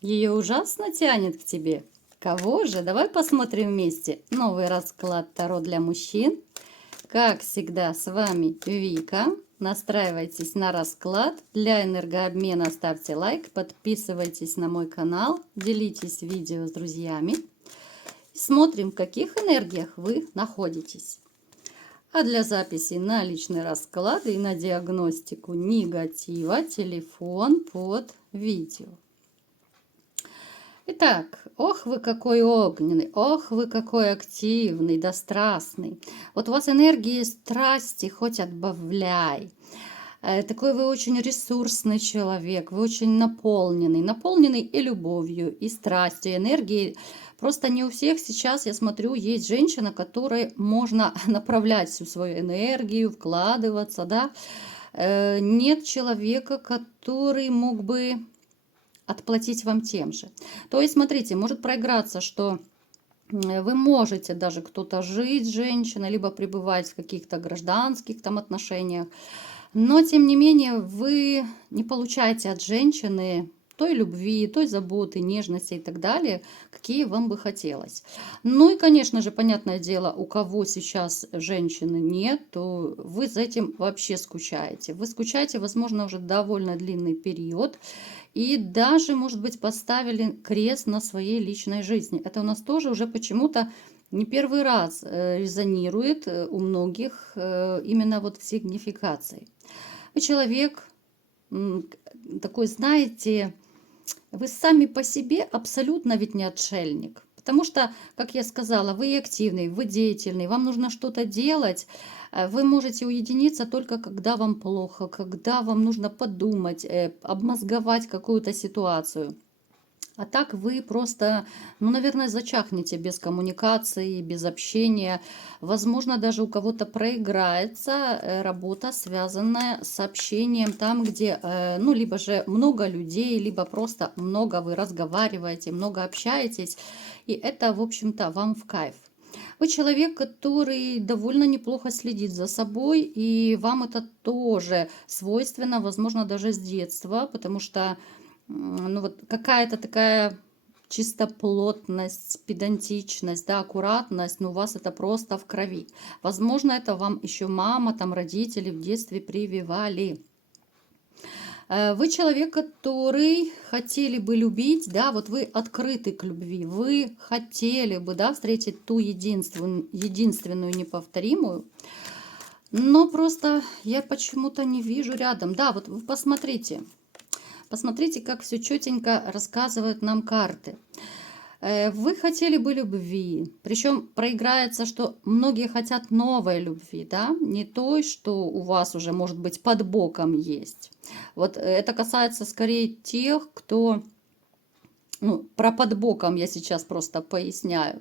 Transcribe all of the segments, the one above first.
Ее ужасно тянет к тебе. Кого же? Давай посмотрим вместе. Новый расклад Таро для мужчин. Как всегда, с вами Вика. Настраивайтесь на расклад. Для энергообмена ставьте лайк, подписывайтесь на мой канал, делитесь видео с друзьями. Смотрим, в каких энергиях вы находитесь. А для записи на личный расклад и на диагностику негатива телефон под видео. Итак, ох вы какой огненный, ох вы какой активный, да страстный. Вот у вас энергии страсти хоть отбавляй. Такой вы очень ресурсный человек, вы очень наполненный и любовью, и страстью, и энергией. Просто не у всех сейчас, я смотрю, есть женщина, которой можно направлять всю свою энергию, вкладываться, да. Нет человека, который мог бы отплатить вам тем же. То есть, смотрите, может проиграться, что вы можете даже кто-то жить с женщиной, либо пребывать в каких-то гражданских там отношениях, но тем не менее вы не получаете от женщины той любви, той заботы, нежности и так далее, какие вам бы хотелось. Ну и, конечно же, понятное дело, у кого сейчас женщины нет, то вы за этим вообще скучаете. Вы скучаете, возможно, уже довольно длинный период. И даже, может быть, поставили крест на своей личной жизни. Это у нас тоже уже почему-то не первый раз резонирует у многих именно вот в сигнификации. Вы человек такой, знаете, вы сами по себе абсолютно ведь не отшельник. Потому что, как я сказала, вы активный, вы деятельный, вам нужно что-то делать. Вы можете уединиться только когда вам плохо, когда вам нужно подумать, обмозговать какую-то ситуацию. А так вы просто, ну, наверное, зачахнете без коммуникации, без общения. Возможно, даже у кого-то проиграется работа, связанная с общением там, где, ну, либо же много людей, либо просто много вы разговариваете, много общаетесь. И это, в общем-то, вам в кайф. Вы человек, который довольно неплохо следит за собой, и вам это тоже свойственно, возможно, даже с детства, потому что ну вот какая-то такая чистоплотность, педантичность, да, аккуратность, но у вас это просто в крови. Возможно, это вам еще мама, там родители в детстве прививали. Вы человек, который хотели бы любить, да, вот вы открыты к любви, вы хотели бы, да, встретить ту единственную неповторимую, но просто я почему-то не вижу рядом. Да, вот вы посмотрите. Посмотрите, как все четенько рассказывают нам карты. Вы хотели бы любви, причем проиграется, что многие хотят новой любви, да, не той, что у вас уже, может быть, под боком есть. Вот это касается скорее тех, кто, ну, про под боком я сейчас просто поясняю.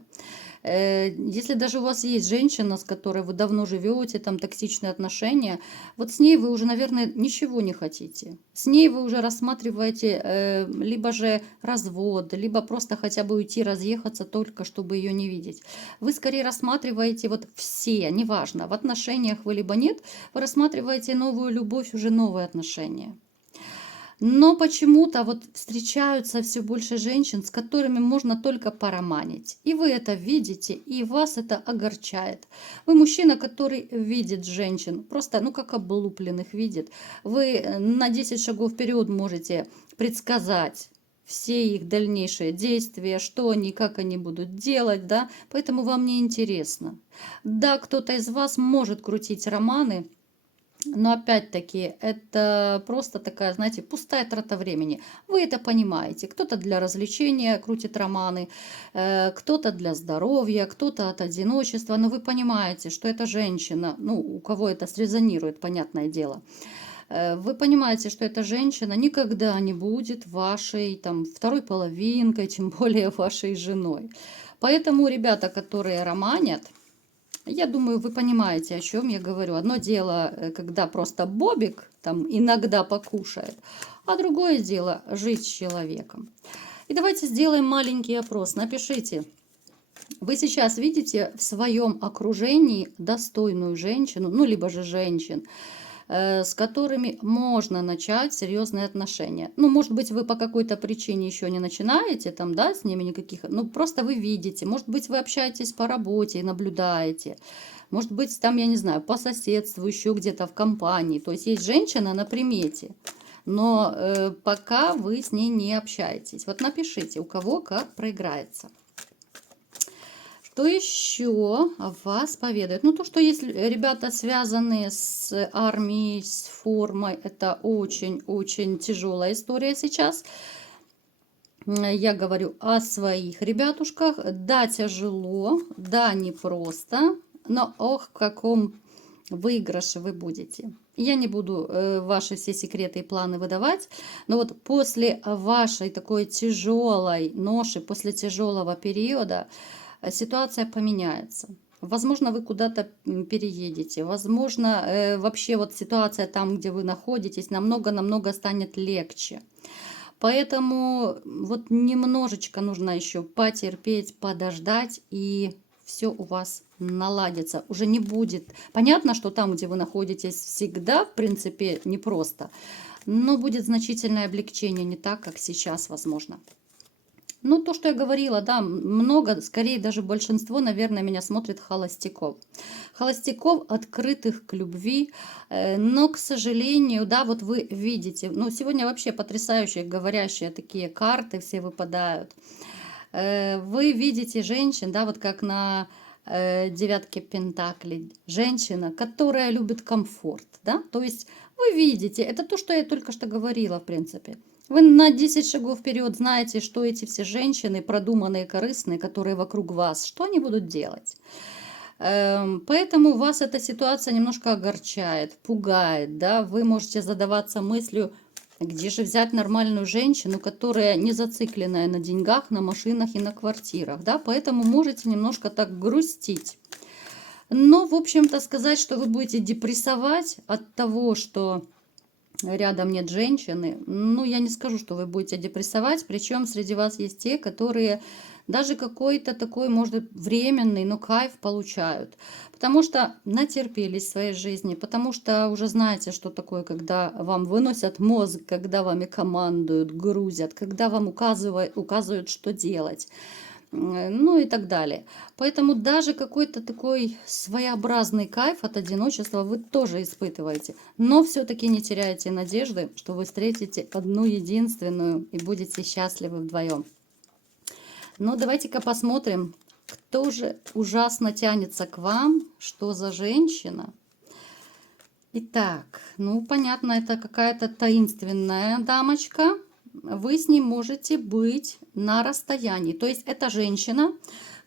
Если даже у вас есть женщина, с которой вы давно живете, там токсичные отношения, вот с ней вы уже, наверное, ничего не хотите. С ней вы уже рассматриваете либо же развод, либо просто хотя бы уйти, разъехаться только, чтобы ее не видеть. Вы скорее рассматриваете вот все, неважно, в отношениях вы либо нет, вы рассматриваете новую любовь, уже новые отношения. Но почему-то вот встречаются все больше женщин, с которыми можно только пороманить. И вы это видите, и вас это огорчает. Вы мужчина, который видит женщин, просто, ну, как облупленных видит. Вы на 10 шагов вперед можете предсказать все их дальнейшие действия, что они, как они будут делать, да, поэтому вам не интересно. Да, кто-то из вас может крутить романы, но опять-таки, это просто такая, знаете, пустая трата времени. Вы это понимаете. Кто-то для развлечения крутит романы, кто-то для здоровья, кто-то от одиночества. Но вы понимаете, что эта женщина, ну, у кого это срезонирует, понятное дело. Вы понимаете, что эта женщина никогда не будет вашей там второй половинкой, тем более вашей женой. Поэтому ребята, которые романят, я думаю, вы понимаете, о чем я говорю. Одно дело, когда просто бобик там иногда покушает, а другое дело жить с человеком. И давайте сделаем маленький опрос. Напишите, вы сейчас видите в своем окружении достойную женщину, ну, либо же женщин, с которыми можно начать серьезные отношения. Ну, может быть, вы по какой-то причине еще не начинаете там, да, с ними никаких, ну, просто вы видите, может быть, вы общаетесь по работе и наблюдаете, может быть, там, я не знаю, по соседству, еще где-то в компании, то есть есть женщина на примете, но пока вы с ней не общаетесь. Вот напишите, у кого как проиграется. Что еще вас поведает? Ну, то, что если ребята связаны с армией, с формой, это очень-очень тяжелая история сейчас. Я говорю о своих ребятушках. Да, тяжело, да, непросто, но ох, в каком выигрыше вы будете. Я не буду ваши все секреты и планы выдавать, но вот после вашей такой тяжелой ноши, после тяжелого периода, ситуация поменяется. Возможно, вы куда-то переедете. Возможно, вообще вот ситуация там, где вы находитесь, намного-намного станет легче. Поэтому вот немножечко нужно еще потерпеть, подождать, и все у вас наладится. Уже не будет. Понятно, что там, где вы находитесь, всегда, в принципе, непросто. Но будет значительное облегчение, не так, как сейчас, возможно. Ну, то, что я говорила, да, много, скорее даже большинство, наверное, меня смотрит холостяков. Холостяков, открытых к любви, но, к сожалению, да, вот вы видите, ну, сегодня вообще потрясающие, говорящие такие карты все выпадают. Вы видите женщин, да, вот как на девятке пентаклей, женщина, которая любит комфорт, да, то есть вы видите, это то, что я только что говорила, в принципе. Вы на 10 шагов вперед знаете, что эти все женщины, продуманные, корыстные, которые вокруг вас, что они будут делать. Поэтому вас эта ситуация немножко огорчает, пугает, да, вы можете задаваться мыслью, где же взять нормальную женщину, которая не зацикленная на деньгах, на машинах и на квартирах, да, поэтому можете немножко так грустить. Но, в общем-то, сказать, что вы будете депрессовать от того, что рядом нет женщины, ну, я не скажу, что вы будете депрессовать, причем среди вас есть те, которые даже какой-то такой, может, временный, но кайф получают. Потому что натерпелись в своей жизни, потому что уже знаете, что такое, когда вам выносят мозг, когда вами командуют, грузят, когда вам указывают, что делать. Ну и так далее. Поэтому даже какой-то такой своеобразный кайф от одиночества вы тоже испытываете. Но все-таки не теряйте надежды, что вы встретите одну единственную и будете счастливы вдвоем. Но давайте-ка посмотрим, кто же ужасно тянется к вам, что за женщина. Итак, ну понятно, это какая-то таинственная дамочка. Вы с ним можете быть на расстоянии. То есть это женщина,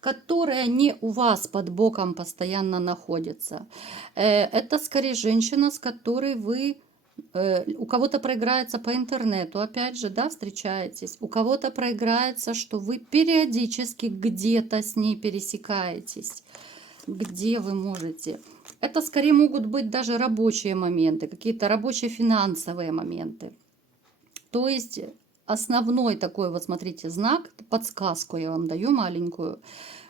которая не у вас под боком постоянно находится. Это скорее женщина, с которой вы у кого-то проиграется по интернету, опять же, да, встречаетесь. У кого-то проиграется, что вы периодически где-то с ней пересекаетесь. Где вы можете. Это скорее могут быть даже рабочие моменты, какие-то рабочие финансовые моменты. То есть основной такой, вот смотрите, знак, подсказку я вам даю маленькую,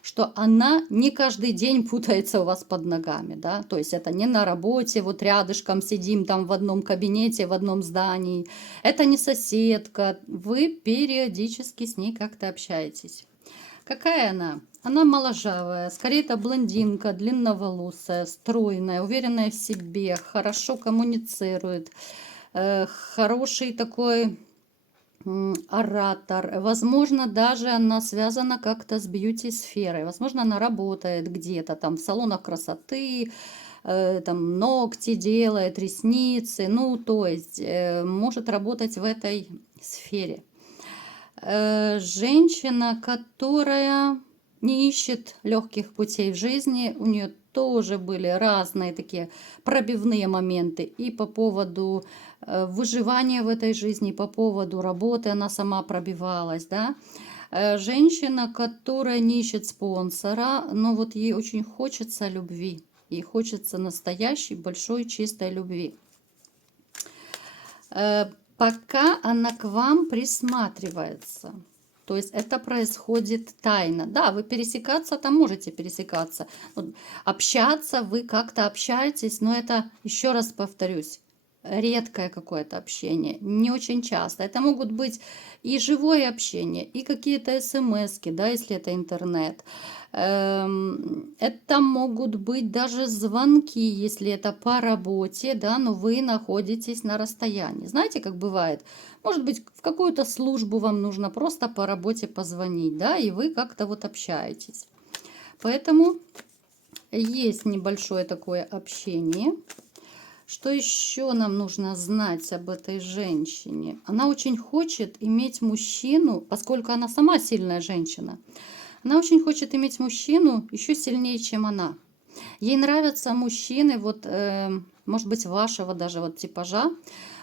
что она не каждый день путается у вас под ногами, да, то есть это не на работе, вот рядышком сидим там в одном кабинете, в одном здании, это не соседка, вы периодически с ней как-то общаетесь. Какая она? Она моложавая, скорее это блондинка, длинноволосая, стройная, уверенная в себе, хорошо коммуницирует, хороший такой оратор. Возможно, даже она связана как-то с бьюти-сферой. Возможно, она работает где-то там в салонах красоты, там ногти делает, ресницы. Ну, то есть может работать в этой сфере. Женщина, которая не ищет легких путей в жизни, у нее тоже были разные такие пробивные моменты и по поводу выживания в этой жизни, и по поводу работы она сама пробивалась, да. Женщина, которая не ищет спонсора, но вот ей очень хочется любви, ей хочется настоящей, большой, чистой любви. Пока она к вам присматривается. То есть это происходит тайно. Да, вы пересекаться там можете пересекаться. Вот общаться вы как-то общаетесь, но это, еще раз повторюсь, редкое какое-то общение, не очень часто. Это могут быть и живое общение, и какие-то смски, да, если это интернет. Это могут быть даже звонки, если это по работе, да, но вы находитесь на расстоянии. Знаете, как бывает? Может быть, в какую-то службу вам нужно просто по работе позвонить, да, и вы как-то вот общаетесь. Поэтому есть небольшое такое общение. Что еще нам нужно знать об этой женщине? Она очень хочет иметь мужчину, поскольку она сама сильная женщина. Она очень хочет иметь мужчину еще сильнее, чем она. Ей нравятся мужчины, вот, может быть, вашего даже вот типажа.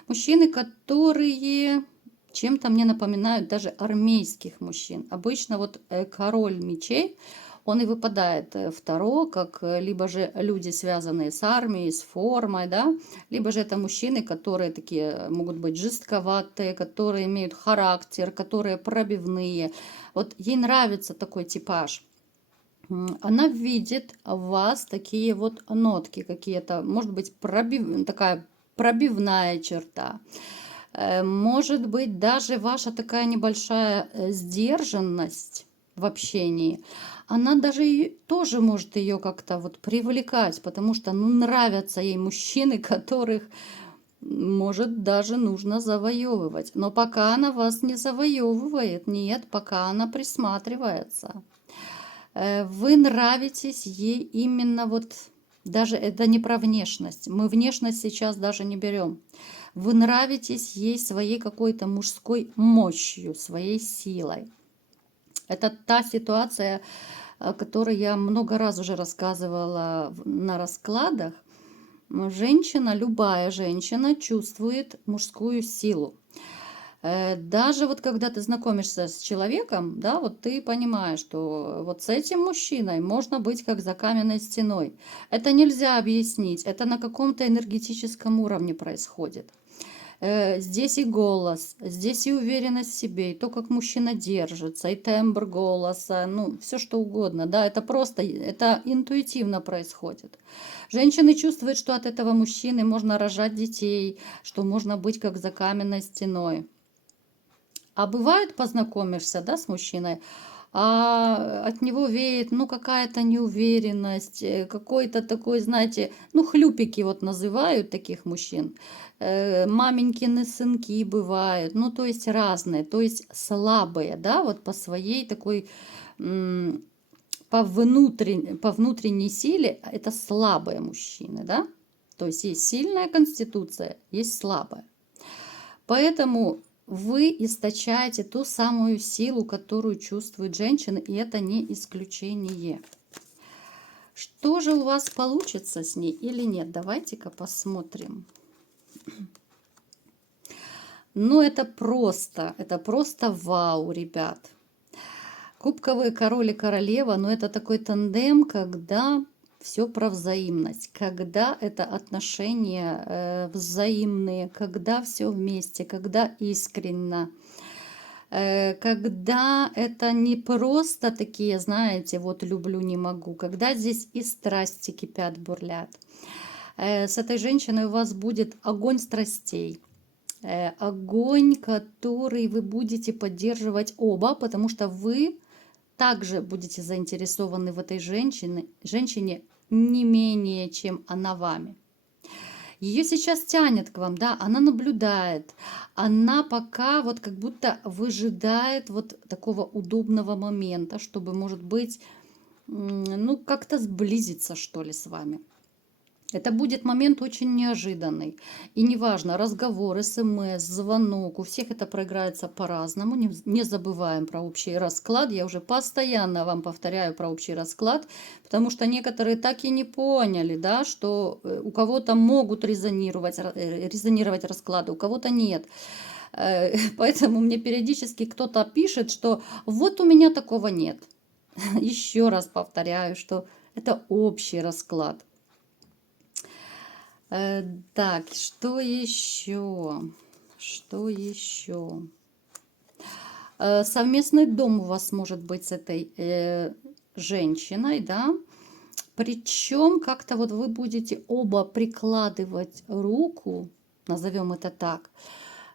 Мужчины, которые чем-то мне напоминают даже армейских мужчин. Обычно вот король мечей, он и выпадает второ, как либо же люди, связанные с армией, с формой, да, либо же это мужчины, которые такие могут быть жестковатые, которые имеют характер, которые пробивные. Вот ей нравится такой типаж. Она видит в вас такие вот нотки какие-то, может быть, такая пробивная черта. Может быть, даже ваша такая небольшая сдержанность в общении, она даже тоже может ее как-то вот привлекать, потому что, ну, нравятся ей мужчины, которых, может, даже нужно завоевывать. Но пока она вас не завоевывает, нет, пока она присматривается. Вы нравитесь ей именно вот, даже это не про внешность, мы внешность сейчас даже не берем. Вы нравитесь ей своей какой-то мужской мощью, своей силой. Это та ситуация, о которой я много раз уже рассказывала на раскладах. Женщина, любая женщина чувствует мужскую силу. Даже вот когда ты знакомишься с человеком, да, вот ты понимаешь, что вот с этим мужчиной можно быть как за каменной стеной. Это нельзя объяснить, это на каком-то энергетическом уровне происходит. Здесь и голос, здесь и уверенность в себе, и то, как мужчина держится, и тембр голоса, ну, все что угодно, да, это просто, это интуитивно происходит. Женщины чувствуют, что от этого мужчины можно рожать детей, что можно быть как за каменной стеной. А бывает, познакомишься, да, с мужчиной, а от него веет, ну, какая-то неуверенность, какой-то такой, знаете, ну, хлюпики вот называют таких мужчин. Маменькины сынки бывают, ну, то есть разные, то есть слабые, да, вот по своей такой, по внутренней силе, это слабые мужчины, да. То есть есть сильная конституция, есть слабая. Поэтому вы источаете ту самую силу, которую чувствуют женщины, и это не исключение. Что же у вас получится с ней или нет? Давайте-ка посмотрим. Ну, это просто вау, ребят. Кубковые король и королева, но это такой тандем, когда все про взаимность, когда это отношения взаимные, когда все вместе, когда искренно, когда это не просто такие, знаете, вот люблю, не могу, когда здесь и страсти кипят, бурлят. С этой женщиной у вас будет огонь страстей. Огонь, который вы будете поддерживать оба, потому что вы также будете заинтересованы в этой женщине не менее, чем она вами. Ее сейчас тянет к вам, да, она наблюдает, она пока вот как будто выжидает вот такого удобного момента, чтобы, может быть, ну, как-то сблизиться, что ли, с вами. Это будет момент очень неожиданный. И неважно, разговор, СМС, звонок, у всех это проиграется по-разному. Не забываем про общий расклад. Я уже постоянно вам повторяю про общий расклад, потому что некоторые так и не поняли, да, что у кого-то могут резонировать расклады, у кого-то нет. Поэтому мне периодически кто-то пишет, что вот у меня такого нет. Еще раз повторяю, что это общий расклад. Так, что еще? Что еще? Совместный дом у вас может быть с этой женщиной, да. Причем как-то вот вы будете оба прикладывать руку, назовем это так,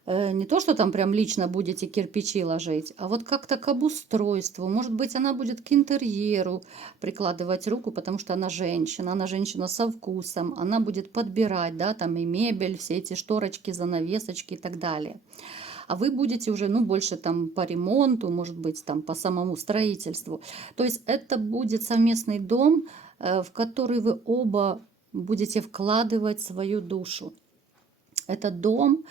не то, что там прям лично будете кирпичи ложить, а вот как-то к обустройству. Может быть, она будет к интерьеру прикладывать руку, потому что она женщина со вкусом, она будет подбирать, да, там и мебель, все эти шторочки, занавесочки и так далее. А вы будете уже, ну, больше там по ремонту, может быть, там по самому строительству. То есть это будет совместный дом, в который вы оба будете вкладывать свою душу. Это дом,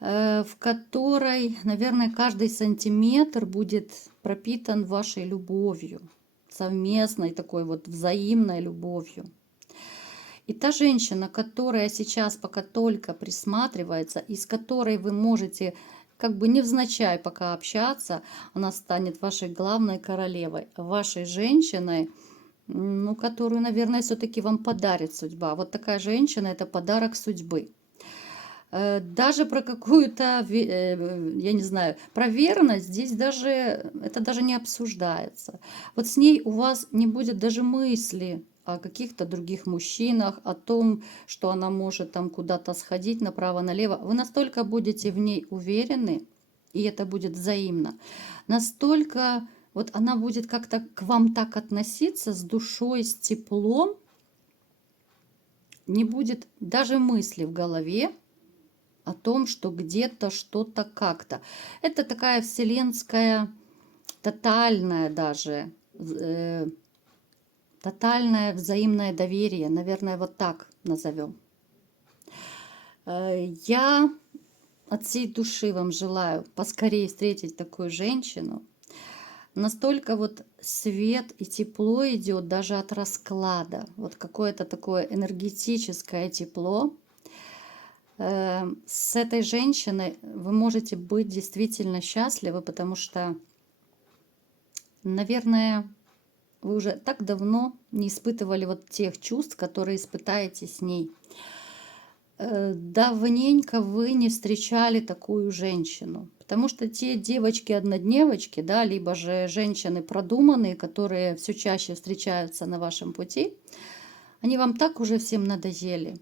в которой, наверное, каждый сантиметр будет пропитан вашей любовью, совместной такой вот взаимной любовью. И та женщина, которая сейчас пока только присматривается, и с которой вы можете как бы невзначай пока общаться, она станет вашей главной королевой, вашей женщиной, ну, которую, наверное, все-таки вам подарит судьба. Вот такая женщина – это подарок судьбы. Даже про какую-то, я не знаю, про верность здесь даже, это даже не обсуждается. Вот с ней у вас не будет даже мысли о каких-то других мужчинах, о том, что она может там куда-то сходить направо-налево. Вы настолько будете в ней уверены, и это будет взаимно, настолько вот она будет как-то к вам так относиться с душой, с теплом, не будет даже мысли в голове о том, что где-то что-то как-то. Это такая вселенская, тотальная даже, тотальное взаимное доверие, наверное, вот так назовем. Я от всей души вам желаю поскорее встретить такую женщину. Настолько вот свет и тепло идет даже от расклада. Вот какое-то такое энергетическое тепло. С этой женщиной вы можете быть действительно счастливы, потому что, наверное, вы уже так давно не испытывали вот тех чувств, которые испытаете с ней. Давненько вы не встречали такую женщину, потому что те девочки-однодневочки, да, либо же женщины продуманные, которые все чаще встречаются на вашем пути, они вам так уже всем надоели.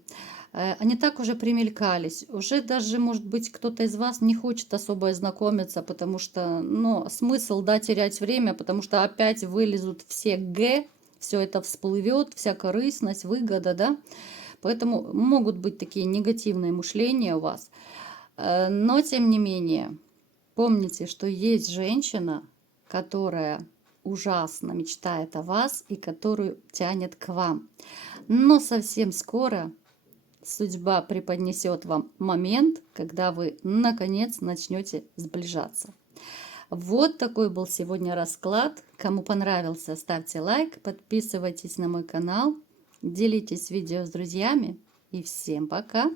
Они так уже примелькались. Уже даже, может быть, кто-то из вас не хочет особо знакомиться, потому что, ну, смысл, да, терять время, потому что опять вылезут все «г», все это всплывет, вся корыстность, выгода, да. Поэтому могут быть такие негативные мышления у вас. Но, тем не менее, помните, что есть женщина, которая ужасно мечтает о вас и которую тянет к вам. Но совсем скоро судьба преподнесет вам момент, когда вы наконец начнете сближаться. Вот такой был сегодня расклад. Кому понравился, ставьте лайк, подписывайтесь на мой канал, делитесь видео с друзьями и всем пока!